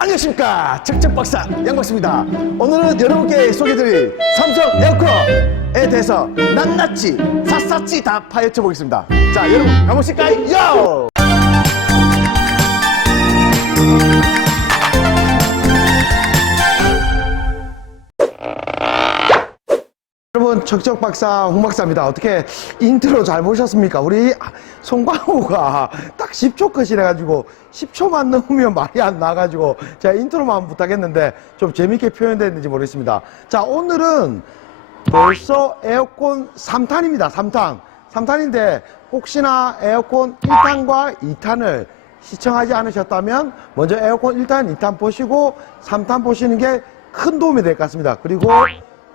안녕하십니까. 책책박사 양박수입니다. 오늘은 여러분께 소개해드릴 삼성 에어컨에 대해서 낱낱이 샅샅이 다 파헤쳐 보겠습니다. 자 여러분 가보실까요? 척척 박사 홍 박사입니다. 어떻게 인트로 잘 보셨습니까? 우리 송광호가 딱 10초 컷이라 가지고 10초만 넘으면 말이 안 나가지고 제가 인트로만 부탁했는데 좀 재밌게 표현됐는지 모르겠습니다. 자 오늘은 벌써 에어컨 3탄입니다. 3탄. 3탄인데 혹시나 에어컨 1탄과 2탄을 시청하지 않으셨다면 먼저 에어컨 1탄, 2탄 보시고 3탄 보시는 게 큰 도움이 될 것 같습니다. 그리고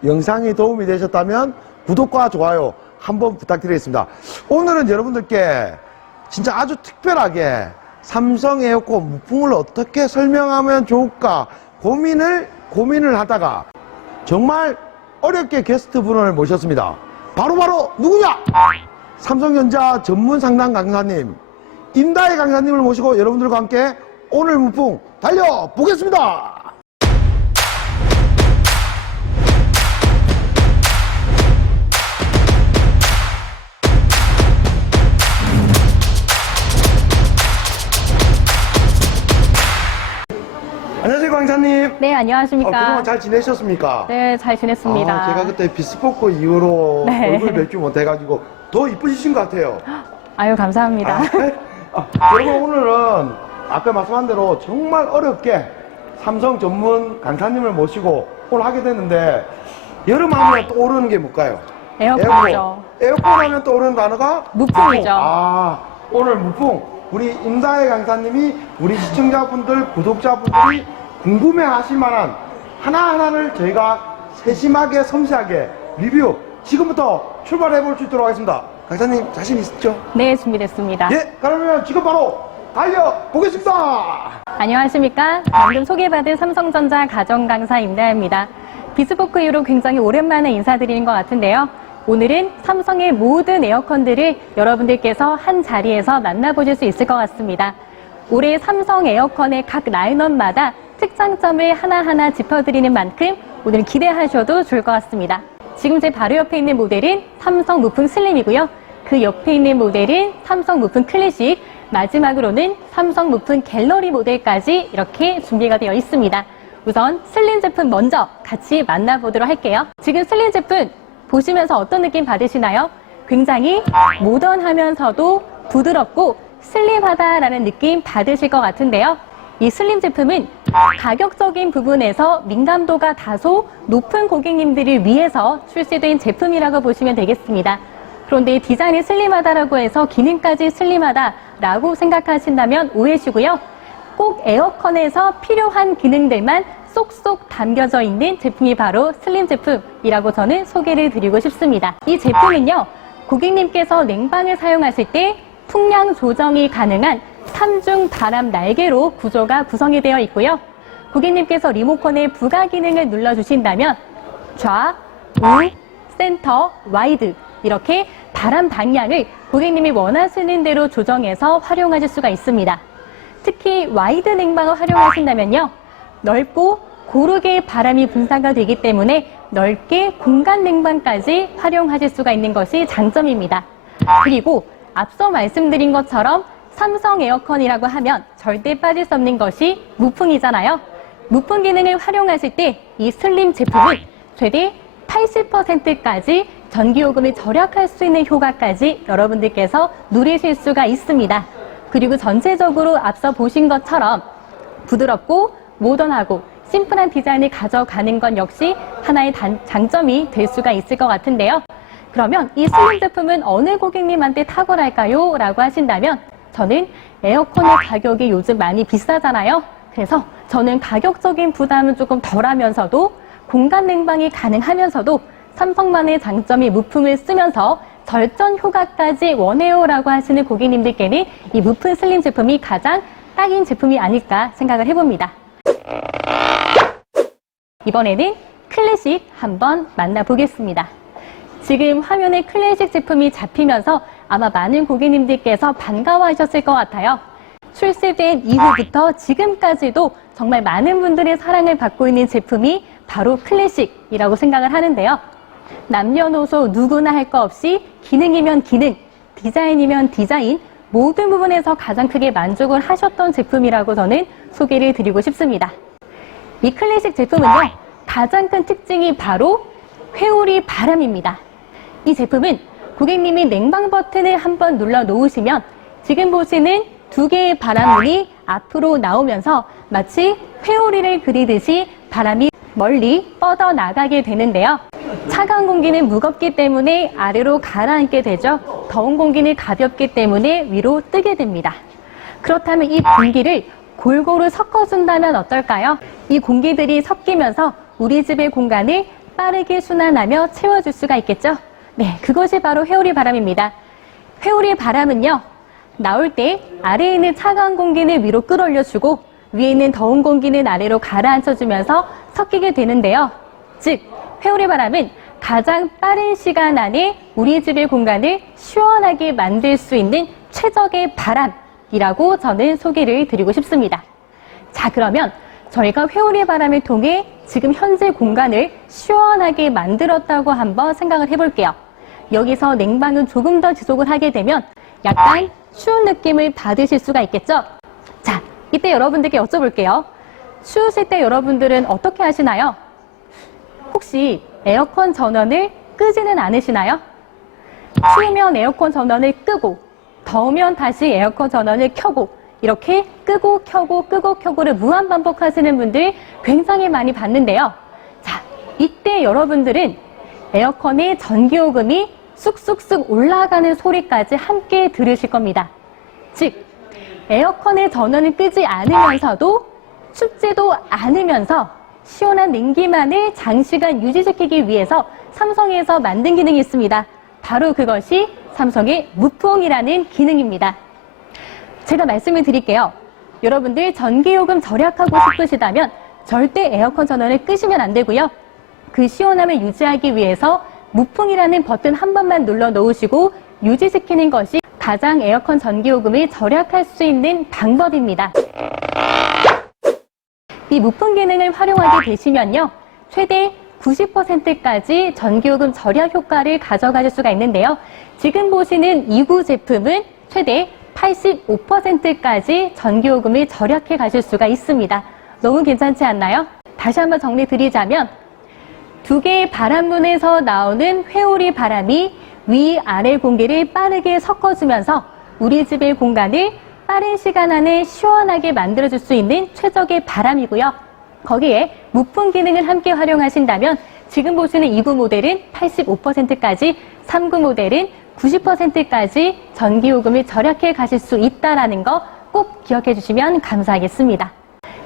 영상이 도움이 되셨다면 구독과 좋아요 한번 부탁드리겠습니다. 오늘은 여러분들께 진짜 아주 특별하게 삼성 에어컨 무풍을 어떻게 설명하면 좋을까 고민을 고민을 하다가 정말 어렵게 게스트 분을 모셨습니다. 바로바로 누구냐? 삼성전자 전문 상담 강사님 임다희 강사님을 모시고 여러분들과 함께 오늘 무풍 달려보겠습니다. 강사님. 네, 어, 안녕하십니까. 그동안 잘 지내셨습니까? 네, 잘 지냈습니다. 아, 제가 그때 비스포크 이후로 네. 얼굴 뵙지 못해가지고 더 이쁘시신 것 같아요. 아유, 감사합니다. 아, 아, 여러분 오늘은 아까 말씀한 대로 정말 어렵게 삼성 전문 강사님을 모시고 오늘 하게 됐는데 여름 하면 떠오르는 게 뭘까요? 에어컨이죠. 에어컨 하면 떠오르는 단어가 무풍이죠. 아 오늘 무풍 우리 임다혜 강사님이 우리 시청자분들 구독자분들이 궁금해 하실 만한 하나하나를 저희가 세심하게 섬세하게 리뷰 지금부터 출발해 볼 수 있도록 하겠습니다. 강사님 자신 있죠? 네, 준비됐습니다. 예, 그러면 지금 바로 달려 보겠습니다. 안녕하십니까. 방금 소개받은 삼성전자 가정강사 임다입니다. 비스포크 이후로 굉장히 오랜만에 인사드리는 것 같은데요. 오늘은 삼성의 모든 에어컨들을 여러분들께서 한 자리에서 만나보실 수 있을 것 같습니다. 올해 삼성 에어컨의 각 라인업마다 특장점을 하나하나 짚어드리는 만큼 오늘 기대하셔도 좋을 것 같습니다. 지금 제 바로 옆에 있는 모델은 삼성 무풍 슬림이고요. 그 옆에 있는 모델은 삼성 무풍 클래식, 마지막으로는 삼성 무풍 갤러리 모델까지 이렇게 준비가 되어 있습니다. 우선 슬림 제품 먼저 같이 만나보도록 할게요. 지금 슬림 제품 보시면서 어떤 느낌 받으시나요? 굉장히 모던하면서도 부드럽고 슬림하다라는 느낌 받으실 것 같은데요. 이 슬림 제품은 가격적인 부분에서 민감도가 다소 높은 고객님들을 위해서 출시된 제품이라고 보시면 되겠습니다. 그런데 디자인이 슬림하다라고 해서 기능까지 슬림하다라고 생각하신다면 오해시고요. 꼭 에어컨에서 필요한 기능들만 쏙쏙 담겨져 있는 제품이 바로 슬림 제품이라고 저는 소개를 드리고 싶습니다. 이 제품은요, 고객님께서 냉방을 사용하실 때 풍량 조정이 가능한 3중 바람 날개로 구조가 구성이 되어 있고요. 고객님께서 리모컨의 부가 기능을 눌러주신다면 좌, 우, 센터, 와이드 이렇게 바람 방향을 고객님이 원하시는 대로 조정해서 활용하실 수가 있습니다. 특히 와이드 냉방을 활용하신다면요. 넓고 고르게 바람이 분산가 되기 때문에 넓게 공간 냉방까지 활용하실 수가 있는 것이 장점입니다. 그리고 앞서 말씀드린 것처럼 삼성 에어컨이라고 하면 절대 빠질 수 없는 것이 무풍이잖아요. 무풍 기능을 활용하실 때 이 슬림 제품은 최대 80%까지 전기요금을 절약할 수 있는 효과까지 여러분들께서 누리실 수가 있습니다. 그리고 전체적으로 앞서 보신 것처럼 부드럽고 모던하고 심플한 디자인을 가져가는 건 역시 하나의 단- 장점이 될 수가 있을 것 같은데요. 그러면 이 슬림 제품은 어느 고객님한테 탁월할까요? 라고 하신다면 저는 에어컨의 가격이 요즘 많이 비싸잖아요. 그래서 저는 가격적인 부담은 조금 덜 하면서도 공간 냉방이 가능하면서도 삼성만의 장점이 무풍을 쓰면서 절전 효과까지 원해요라고 하시는 고객님들께는 이 무풍 슬림 제품이 가장 딱인 제품이 아닐까 생각을 해봅니다. 이번에는 클래식 한번 만나보겠습니다. 지금 화면에 클래식 제품이 잡히면서 아마 많은 고객님들께서 반가워하셨을 것 같아요. 출시된 이후부터 지금까지도 정말 많은 분들의 사랑을 받고 있는 제품이 바로 클래식이라고 생각을 하는데요. 남녀노소 누구나 할 거 없이 기능이면 기능, 디자인이면 디자인, 모든 부분에서 가장 크게 만족을 하셨던 제품이라고 저는 소개를 드리고 싶습니다. 이 클래식 제품은요, 가장 큰 특징이 바로 회오리 바람입니다. 이 제품은 고객님이 냉방 버튼을 한번 눌러 놓으시면 지금 보시는 두 개의 바람문이 앞으로 나오면서 마치 회오리를 그리듯이 바람이 멀리 뻗어 나가게 되는데요. 차가운 공기는 무겁기 때문에 아래로 가라앉게 되죠. 더운 공기는 가볍기 때문에 위로 뜨게 됩니다. 그렇다면 이 공기를 골고루 섞어준다면 어떨까요? 이 공기들이 섞이면서 우리 집의 공간을 빠르게 순환하며 채워줄 수가 있겠죠? 네, 그것이 바로 회오리 바람입니다. 회오리 바람은요, 나올 때 아래에 있는 차가운 공기는 위로 끌어올려주고 위에 있는 더운 공기는 아래로 가라앉혀주면서 섞이게 되는데요. 즉, 회오리 바람은 가장 빠른 시간 안에 우리 집의 공간을 시원하게 만들 수 있는 최적의 바람이라고 저는 소개를 드리고 싶습니다. 자, 그러면 저희가 회오리 바람을 통해 지금 현재 공간을 시원하게 만들었다고 한번 생각을 해볼게요. 여기서 냉방은 조금 더 지속을 하게 되면 약간 추운 느낌을 받으실 수가 있겠죠? 자, 이때 여러분들께 여쭤볼게요. 추우실 때 여러분들은 어떻게 하시나요? 혹시 에어컨 전원을 끄지는 않으시나요? 추우면 에어컨 전원을 끄고, 더우면 다시 에어컨 전원을 켜고, 이렇게 끄고 켜고 끄고 켜고를 무한 반복하시는 분들 굉장히 많이 봤는데요. 자, 이때 여러분들은 에어컨의 전기요금이 쑥쑥쑥 올라가는 소리까지 함께 들으실 겁니다. 즉, 에어컨의 전원을 끄지 않으면서도 춥지도 않으면서 시원한 냉기만을 장시간 유지시키기 위해서 삼성에서 만든 기능이 있습니다. 바로 그것이 삼성의 무풍이라는 기능입니다. 제가 말씀을 드릴게요. 여러분들 전기요금 절약하고 싶으시다면 절대 에어컨 전원을 끄시면 안 되고요. 그 시원함을 유지하기 위해서 무풍이라는 버튼 한 번만 눌러 놓으시고 유지시키는 것이 가장 에어컨 전기요금을 절약할 수 있는 방법입니다. 이 무풍 기능을 활용하게 되시면요. 최대 90%까지 전기요금 절약 효과를 가져가실 수가 있는데요. 지금 보시는 2구 제품은 최대 85%까지 전기요금을 절약해 가실 수가 있습니다. 너무 괜찮지 않나요? 다시 한번 정리 드리자면 두 개의 바람문에서 나오는 회오리 바람이 위, 아래 공기를 빠르게 섞어주면서 우리 집의 공간을 빠른 시간 안에 시원하게 만들어줄 수 있는 최적의 바람이고요. 거기에 무풍 기능을 함께 활용하신다면 지금 보시는 2구 모델은 85%까지, 3구 모델은 90%까지 전기요금을 절약해 가실 수 있다는 거 꼭 기억해 주시면 감사하겠습니다.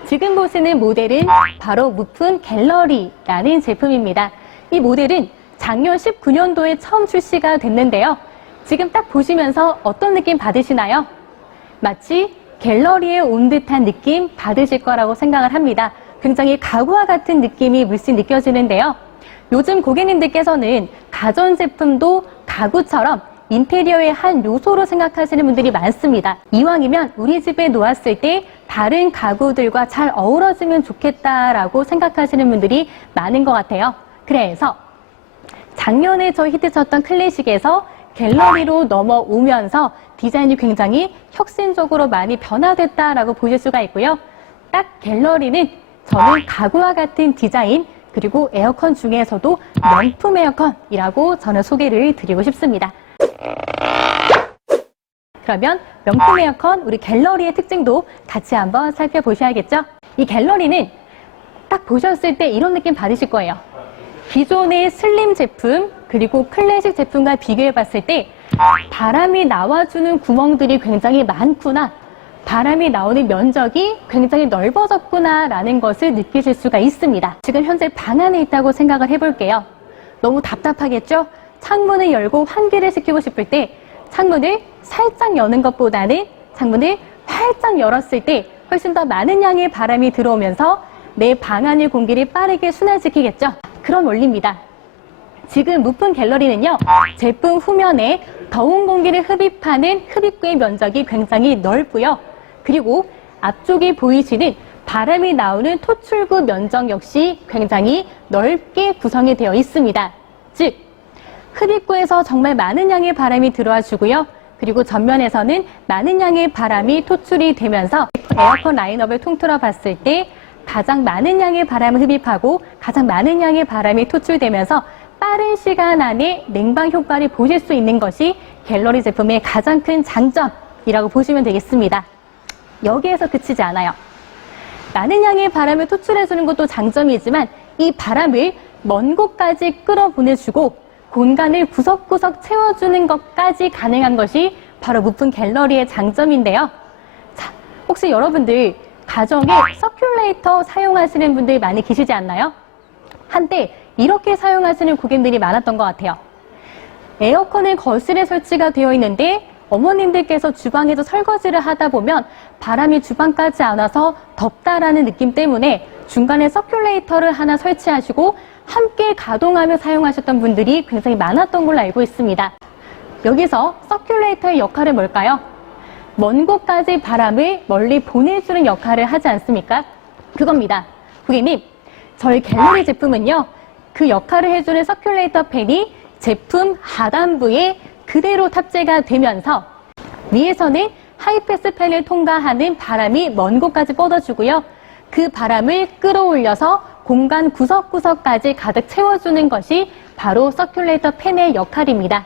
지금 보시는 모델은 바로 무풍 갤러리라는 제품입니다. 이 모델은 작년 19년도에 처음 출시가 됐는데요. 지금 딱 보시면서 어떤 느낌 받으시나요? 마치 갤러리에 온 듯한 느낌 받으실 거라고 생각을 합니다. 굉장히 가구와 같은 느낌이 물씬 느껴지는데요. 요즘 고객님들께서는 가전제품도 가구처럼 인테리어의 한 요소로 생각하시는 분들이 많습니다. 이왕이면 우리 집에 놓았을 때 다른 가구들과 잘 어우러지면 좋겠다라고 생각하시는 분들이 많은 것 같아요. 그래서 작년에 저 히트쳤던 클래식에서 갤러리로 넘어오면서 디자인이 굉장히 혁신적으로 많이 변화됐다라고 보실 수가 있고요. 딱 갤러리는 저는 가구와 같은 디자인 그리고 에어컨 중에서도 명품 에어컨이라고 저는 소개를 드리고 싶습니다. 그러면 명품 에어컨 우리 갤러리의 특징도 같이 한번 살펴보셔야겠죠? 이 갤러리는 딱 보셨을 때 이런 느낌 받으실 거예요. 기존의 슬림 제품 그리고 클래식 제품과 비교해 봤을 때 바람이 나와주는 구멍들이 굉장히 많구나. 바람이 나오는 면적이 굉장히 넓어졌구나 라는 것을 느끼실 수가 있습니다. 지금 현재 방 안에 있다고 생각을 해볼게요. 너무 답답하겠죠? 창문을 열고 환기를 시키고 싶을 때 창문을 살짝 여는 것보다는 창문을 활짝 열었을 때 훨씬 더 많은 양의 바람이 들어오면서 내 방 안의 공기를 빠르게 순환시키겠죠? 그런 원리입니다. 지금 무풍 갤러리는요, 제품 후면에 더운 공기를 흡입하는 흡입구의 면적이 굉장히 넓고요. 그리고 앞쪽에 보이시는 바람이 나오는 토출구 면적 역시 굉장히 넓게 구성이 되어 있습니다. 즉, 흡입구에서 정말 많은 양의 바람이 들어와 주고요. 그리고 전면에서는 많은 양의 바람이 토출이 되면서 에어컨 라인업을 통틀어 봤을 때 가장 많은 양의 바람을 흡입하고 가장 많은 양의 바람이 토출되면서 빠른 시간 안에 냉방 효과를 보실 수 있는 것이 갤러리 제품의 가장 큰 장점이라고 보시면 되겠습니다. 여기에서 그치지 않아요. 많은 양의 바람을 토출해주는 것도 장점이지만 이 바람을 먼 곳까지 끌어보내주고 공간을 구석구석 채워주는 것까지 가능한 것이 바로 무풍 갤러리의 장점인데요. 자, 혹시 여러분들 가정에 서큘레이터 사용하시는 분들 많이 계시지 않나요? 한때 이렇게 사용하시는 고객들이 많았던 것 같아요. 에어컨은 거실에 설치가 되어 있는데 어머님들께서 주방에서 설거지를 하다 보면 바람이 주방까지 안 와서 덥다라는 느낌 때문에 중간에 서큘레이터를 하나 설치하시고 함께 가동하며 사용하셨던 분들이 굉장히 많았던 걸로 알고 있습니다. 여기서 서큘레이터의 역할은 뭘까요? 먼 곳까지 바람을 멀리 보내주는 역할을 하지 않습니까? 그겁니다. 고객님, 저희 갤러리 제품은요, 그 역할을 해주는 서큘레이터 팬이 제품 하단부에 그대로 탑재가 되면서 위에서는 하이패스 팬을 통과하는 바람이 먼 곳까지 뻗어주고요. 그 바람을 끌어올려서 공간 구석구석까지 가득 채워주는 것이 바로 서큘레이터 팬의 역할입니다.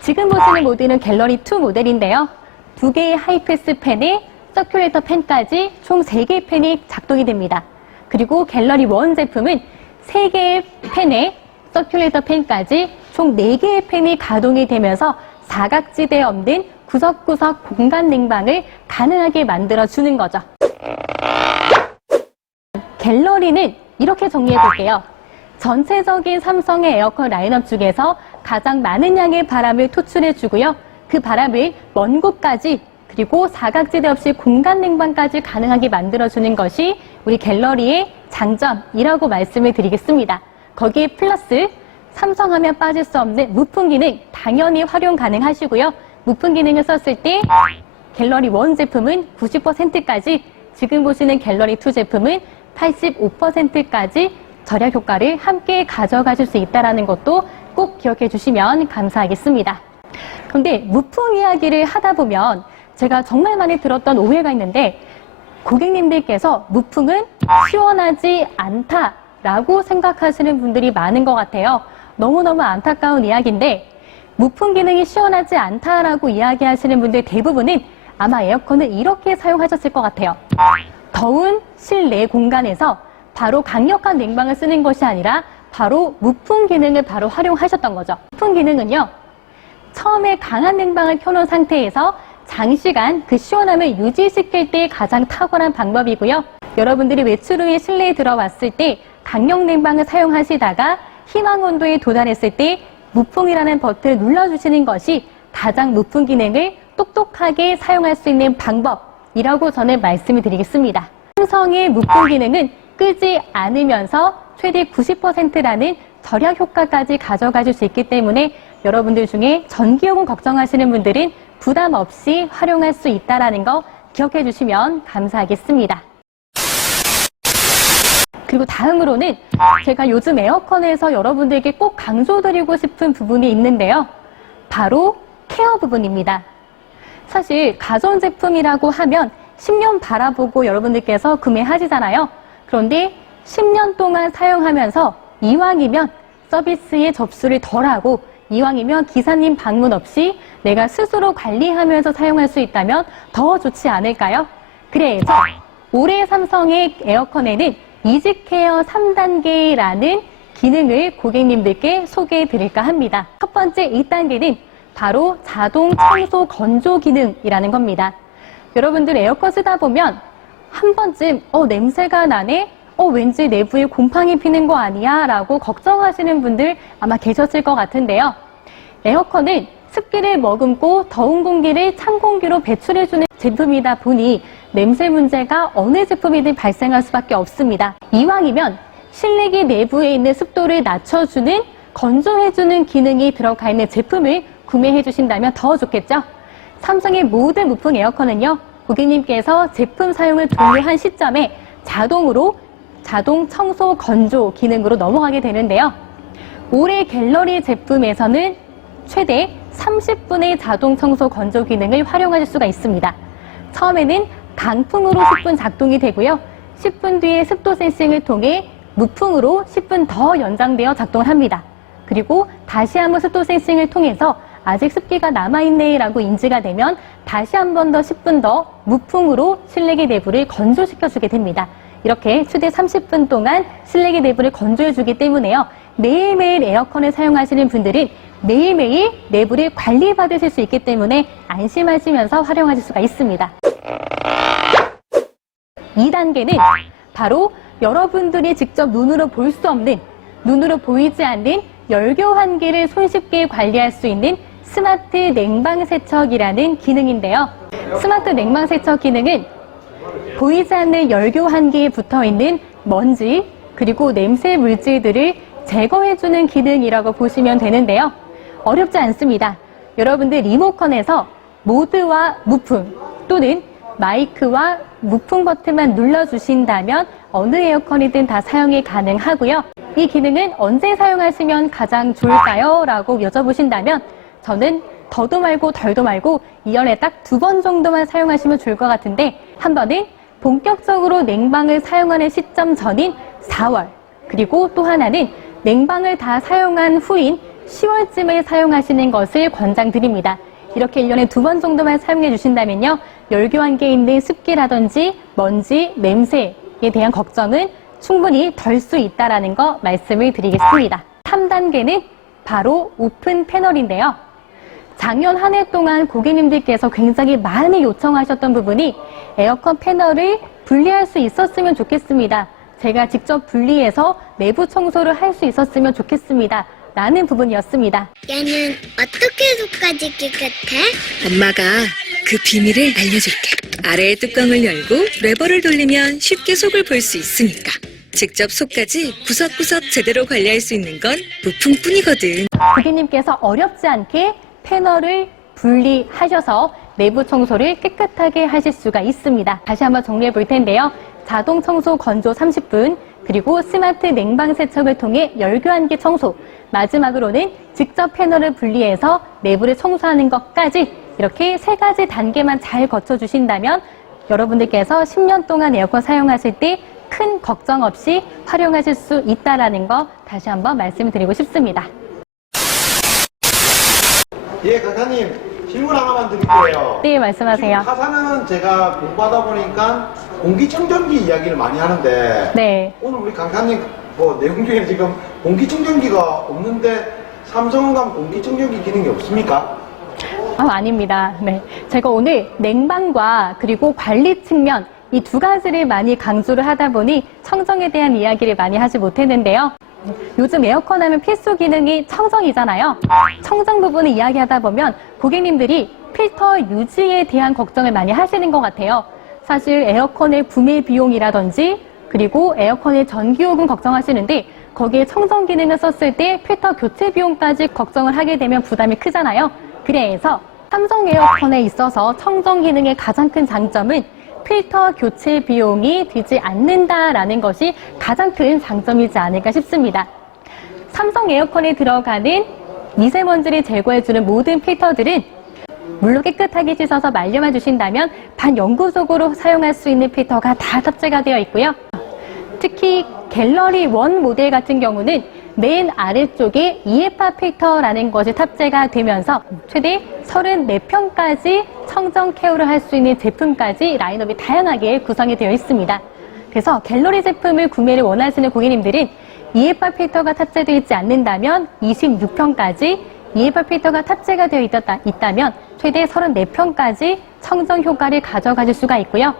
지금 보시는 모델은 갤러리 2 모델인데요. 두 개의 하이패스 팬에 서큘레이터 팬까지 총세 개의 팬이 작동이 됩니다. 그리고 갤러리 1 제품은 세 개의 팬에 서큘레이터 팬까지 총 네개의 팬이 가동이 되면서 사각지대에 없는 구석구석 공간 냉방을 가능하게 만들어 주는 거죠. 갤러리는 이렇게 정리해 볼게요. 전체적인 삼성의 에어컨 라인업 중에서 가장 많은 양의 바람을 토출해 주고요. 그 바람을 먼 곳까지 그리고 사각지대 없이 공간 냉방까지 가능하게 만들어주는 것이 우리 갤러리의 장점이라고 말씀을 드리겠습니다. 거기에 플러스 삼성하면 빠질 수 없는 무풍 기능 당연히 활용 가능하시고요. 무풍 기능을 썼을 때 갤러리 1 제품은 90%까지 지금 보시는 갤러리 2 제품은 85%까지 절약 효과를 함께 가져가실 수 있다는 것도 꼭 기억해 주시면 감사하겠습니다. 그런데 무풍 이야기를 하다 보면 제가 정말 많이 들었던 오해가 있는데 고객님들께서 무풍은 시원하지 않다라고 생각하시는 분들이 많은 것 같아요. 너무너무 안타까운 이야기인데 무풍 기능이 시원하지 않다라고 이야기하시는 분들 대부분은 아마 에어컨을 이렇게 사용하셨을 것 같아요. 더운 실내 공간에서 바로 강력한 냉방을 쓰는 것이 아니라 바로 무풍 기능을 바로 활용하셨던 거죠. 무풍 기능은요. 처음에 강한 냉방을 켜놓은 상태에서 장시간 그 시원함을 유지시킬 때 가장 탁월한 방법이고요. 여러분들이 외출 후에 실내에 들어왔을 때 강력 냉방을 사용하시다가 희망 온도에 도달했을 때 무풍이라는 버튼을 눌러주시는 것이 가장 무풍 기능을 똑똑하게 사용할 수 있는 방법 이라고 저는 말씀을 드리겠습니다. 삼성의 무풍 기능은 끄지 않으면서 최대 90%라는 절약 효과까지 가져가실 수 있기 때문에 여러분들 중에 전기요금 걱정하시는 분들은 부담 없이 활용할 수 있다는 거 기억해 주시면 감사하겠습니다. 그리고 다음으로는 제가 요즘 에어컨에서 여러분들에게 꼭 강조드리고 싶은 부분이 있는데요. 바로 케어 부분입니다. 사실 가전제품이라고 하면 10년 바라보고 여러분들께서 구매하시잖아요. 그런데 10년 동안 사용하면서 이왕이면 서비스의 접수를 덜하고 이왕이면 기사님 방문 없이 내가 스스로 관리하면서 사용할 수 있다면 더 좋지 않을까요? 그래서 올해 삼성의 에어컨에는 이지케어 3단계라는 기능을 고객님들께 소개해 드릴까 합니다. 첫 번째 1단계는 바로 자동 청소 건조 기능이라는 겁니다. 여러분들 에어컨 쓰다 보면 한 번쯤 어 냄새가 나네? 어 왠지 내부에 곰팡이 피는 거 아니야? 라고 걱정하시는 분들 아마 계셨을 것 같은데요. 에어컨은 습기를 머금고 더운 공기를 찬 공기로 배출해주는 제품이다 보니 냄새 문제가 어느 제품이든 발생할 수밖에 없습니다. 이왕이면 실내기 내부에 있는 습도를 낮춰주는 건조해주는 기능이 들어가 있는 제품을 구매해 주신다면 더 좋겠죠? 삼성의 모든 무풍 에어컨은요, 고객님께서 제품 사용을 종료한 시점에 자동으로 자동 청소 건조 기능으로 넘어가게 되는데요. 올해 갤러리 제품에서는 최대 30분의 자동 청소 건조 기능을 활용하실 수가 있습니다. 처음에는 강풍으로 10분 작동이 되고요. 10분 뒤에 습도 센싱을 통해 무풍으로 10분 더 연장되어 작동을 합니다. 그리고 다시 한번 습도 센싱을 통해서 아직 습기가 남아있네라고 인지가 되면 다시 한 번 더 10분 더 무풍으로 실내기 내부를 건조시켜주게 됩니다. 이렇게 최대 30분 동안 실내기 내부를 건조해주기 때문에요. 매일매일 에어컨을 사용하시는 분들은 매일매일 내부를 관리받으실 수 있기 때문에 안심하시면서 활용하실 수가 있습니다. 2단계는 바로 여러분들이 직접 눈으로 볼 수 없는, 눈으로 보이지 않는 열교 환기를 손쉽게 관리할 수 있는 스마트 냉방 세척이라는 기능인데요. 스마트 냉방 세척 기능은 보이지 않는 열교 환기에 붙어 있는 먼지 그리고 냄새 물질들을 제거해주는 기능이라고 보시면 되는데요. 어렵지 않습니다. 여러분들 리모컨에서 모드와 무풍 또는 마이크와 무풍 버튼만 눌러주신다면 어느 에어컨이든 다 사용이 가능하고요. 이 기능은 언제 사용하시면 가장 좋을까요? 라고 여쭤보신다면 저는 더도 말고 덜도 말고 2년에 딱 두 번 정도만 사용하시면 좋을 것 같은데 한 번은 본격적으로 냉방을 사용하는 시점 전인 4월 그리고 또 하나는 냉방을 다 사용한 후인 10월쯤에 사용하시는 것을 권장드립니다. 이렇게 1년에 두 번 정도만 사용해 주신다면요. 열교환기에 있는 습기라든지 먼지, 냄새에 대한 걱정은 충분히 덜 수 있다라는 거 말씀을 드리겠습니다. 3단계는 바로 오픈 패널인데요. 작년 한 해 동안 고객님들께서 굉장히 많이 요청하셨던 부분이 에어컨 패널을 분리할 수 있었으면 좋겠습니다. 제가 직접 분리해서 내부 청소를 할 수 있었으면 좋겠습니다. 라는 부분이었습니다. 얘는 어떻게 속가지기 같아? 엄마가 그 비밀을 알려줄게. 아래의 뚜껑을 열고 레버를 돌리면 쉽게 속을 볼 수 있으니까. 직접 속까지 구석구석 제대로 관리할 수 있는 건 부품뿐이거든. 고객님께서 어렵지 않게 패널을 분리하셔서 내부 청소를 깨끗하게 하실 수가 있습니다. 다시 한번 정리해 볼 텐데요. 자동 청소 건조 30분, 그리고 스마트 냉방 세척을 통해 열교환기 청소, 마지막으로는 직접 패널을 분리해서 내부를 청소하는 것까지 이렇게 세 가지 단계만 잘 거쳐주신다면 여러분들께서 10년 동안 에어컨 사용하실 때 큰 걱정 없이 활용하실 수 있다라는 거 다시 한번 말씀을 드리고 싶습니다. 예, 강사님 질문 하나만 드릴게요. 네, 말씀하세요. 화사는 제가 공부하다 보니까 공기청정기 이야기를 많이 하는데 네. 오늘 우리 강사님 뭐 내용 중에 지금 공기청정기가 없는데 삼성은 가면 공기청정기 기능이 없습니까? 아, 아닙니다. 네. 제가 오늘 냉방과 그리고 관리 측면 이 두 가지를 많이 강조를 하다 보니 청정에 대한 이야기를 많이 하지 못했는데요. 요즘 에어컨 하면 필수 기능이 청정이잖아요. 청정 부분을 이야기하다 보면 고객님들이 필터 유지에 대한 걱정을 많이 하시는 것 같아요. 사실 에어컨의 구매 비용이라든지 그리고 에어컨의 전기요금 걱정하시는데 거기에 청정 기능을 썼을 때 필터 교체 비용까지 걱정을 하게 되면 부담이 크잖아요. 그래서 삼성 에어컨에 있어서 청정 기능의 가장 큰 장점은 필터 교체 비용이 들지 않는다라는 것이 가장 큰 장점이지 않을까 싶습니다. 삼성 에어컨에 들어가는 미세먼지를 제거해주는 모든 필터들은 물로 깨끗하게 씻어서 말려만 주신다면 반영구적으로 사용할 수 있는 필터가 다 탑재가 되어 있고요. 특히 갤러리 원 모델 같은 경우는 맨 아래쪽에 EFA 필터라는 것이 탑재가 되면서 최대 34평까지 청정 케어를 할 수 있는 제품까지 라인업이 다양하게 구성이 되어 있습니다. 그래서 갤러리 제품을 구매를 원하시는 고객님들은 EFA 필터가 탑재되어 있지 않는다면 26평까지 EFA 필터가 탑재가 되어 있다, 있다면 최대 34평까지 청정 효과를 가져가실 수가 있고요.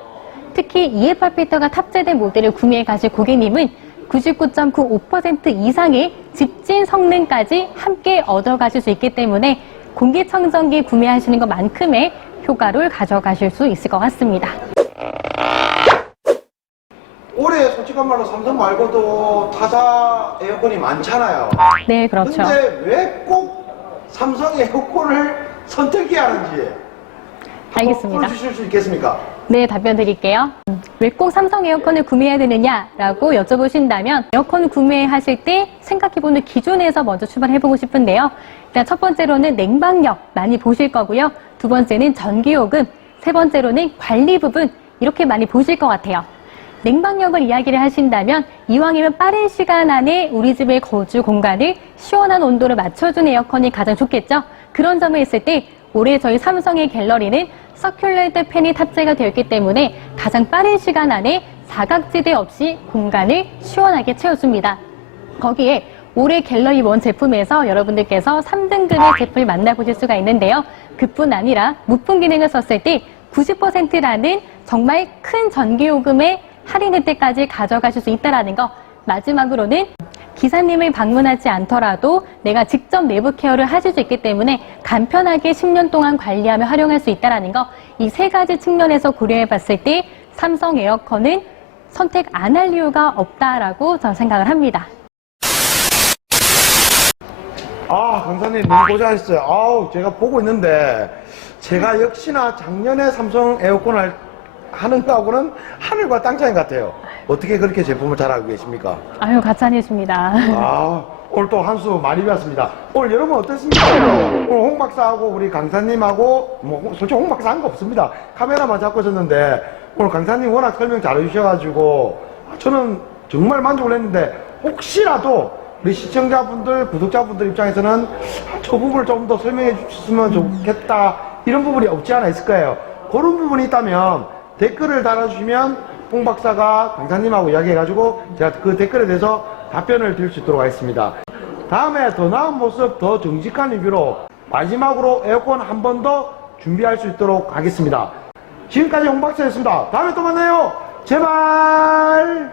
특히 EFR 필터가 탑재된 모델을 구매해 가실 고객님은 99.95% 이상의 집진 성능까지 함께 얻어가실 수 있기 때문에 공기청정기 구매하시는 것만큼의 효과를 가져가실 수 있을 것 같습니다. 올해 솔직한 말로 삼성 말고도 타사 에어컨이 많잖아요. 네, 그렇죠. 근데 왜 꼭 삼성 에어컨을 선택해야 하는지 알겠습니다. 풀어주실 수 있겠습니까? 네, 답변 드릴게요. 왜 꼭 삼성 에어컨을 구매해야 되느냐라고 여쭤보신다면 에어컨 구매하실 때 생각해보는 기준에서 먼저 출발해보고 싶은데요. 일단 첫 번째로는 냉방력 많이 보실 거고요. 두 번째는 전기요금, 세 번째로는 관리 부분 이렇게 많이 보실 것 같아요. 냉방력을 이야기를 하신다면 이왕이면 빠른 시간 안에 우리 집의 거주 공간을 시원한 온도로 맞춰주는 에어컨이 가장 좋겠죠. 그런 점을 있을 때 올해 저희 삼성의 갤러리는 서큘레이트 팬이 탑재가 되어 있기 때문에 가장 빠른 시간 안에 사각지대 없이 공간을 시원하게 채워줍니다. 거기에 올해 갤러리 원 제품에서 여러분들께서 3등급의 제품을 만나보실 수가 있는데요. 그뿐 아니라 무풍 기능을 썼을 때 90%라는 정말 큰 전기요금의 할인 혜택까지 가져가실 수 있다는 거. 마지막으로는 기사님을 방문하지 않더라도 내가 직접 내부 케어를 하실 수 있기 때문에 간편하게 10년 동안 관리하며 활용할 수 있다는 거. 이 세 가지 측면에서 고려해 봤을 때 삼성 에어컨은 선택 안 할 이유가 없다라고 저는 생각을 합니다. 아, 강사님 너무 고생하셨어요. 아우, 제가 보고 있는데, 제가 역시나 작년에 삼성 에어컨을 하는 거하고는 하늘과 땅 차이 같아요. 어떻게 그렇게 제품을 잘 알고 계십니까? 아유, 가찬이십니다. 아, 오늘 또 한 수 많이 배웠습니다. 오늘 여러분 어땠습니까? 오늘 홍 박사하고 우리 강사님하고, 뭐, 솔직히 홍 박사 한 거 없습니다. 카메라만 잡고 있었는데, 오늘 강사님 워낙 설명 잘 해주셔가지고, 저는 정말 만족을 했는데, 혹시라도 우리 시청자분들, 구독자분들 입장에서는 아, 저 부분을 좀 더 설명해 주셨으면 좋겠다. 이런 부분이 없지 않아 있을 거예요. 그런 부분이 있다면 댓글을 달아주시면 홍 박사가 강사님하고 이야기해가지고 제가 그 댓글에 대해서 답변을 드릴 수 있도록 하겠습니다. 다음에 더 나은 모습, 더 정직한 리뷰로 마지막으로 에어컨 한 번 더 준비할 수 있도록 하겠습니다. 지금까지 홍 박사였습니다. 다음에 또 만나요. 제발!